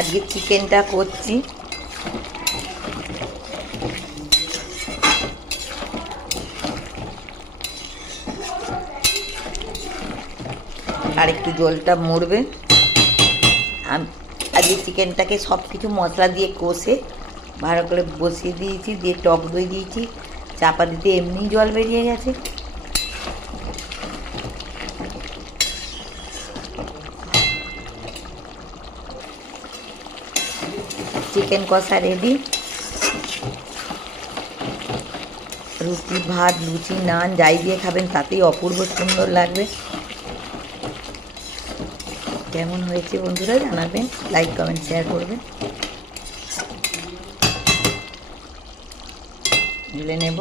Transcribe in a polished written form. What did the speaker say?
আজকে চিকেনটা করছি। আর একটু জলটা মরবে। আজকে চিকেনটাকে সব কিছু মশলা দিয়ে কষে ভালো করে বসিয়ে দিয়েছি, দিয়ে টক দই দিয়েছি। চাপা দিতে এমনি জল বেরিয়ে গেছে। চিকেন কষা রেডি। রুটি, ভাত, লুচি, নান যাই দিয়ে খাবেন তাতেই অপূর্ব সুন্দর লাগবে। কেমন হয়েছে বন্ধুরা জানাবেন, লাইক কমেন্ট শেয়ার করবেন। ঢেলে নেব।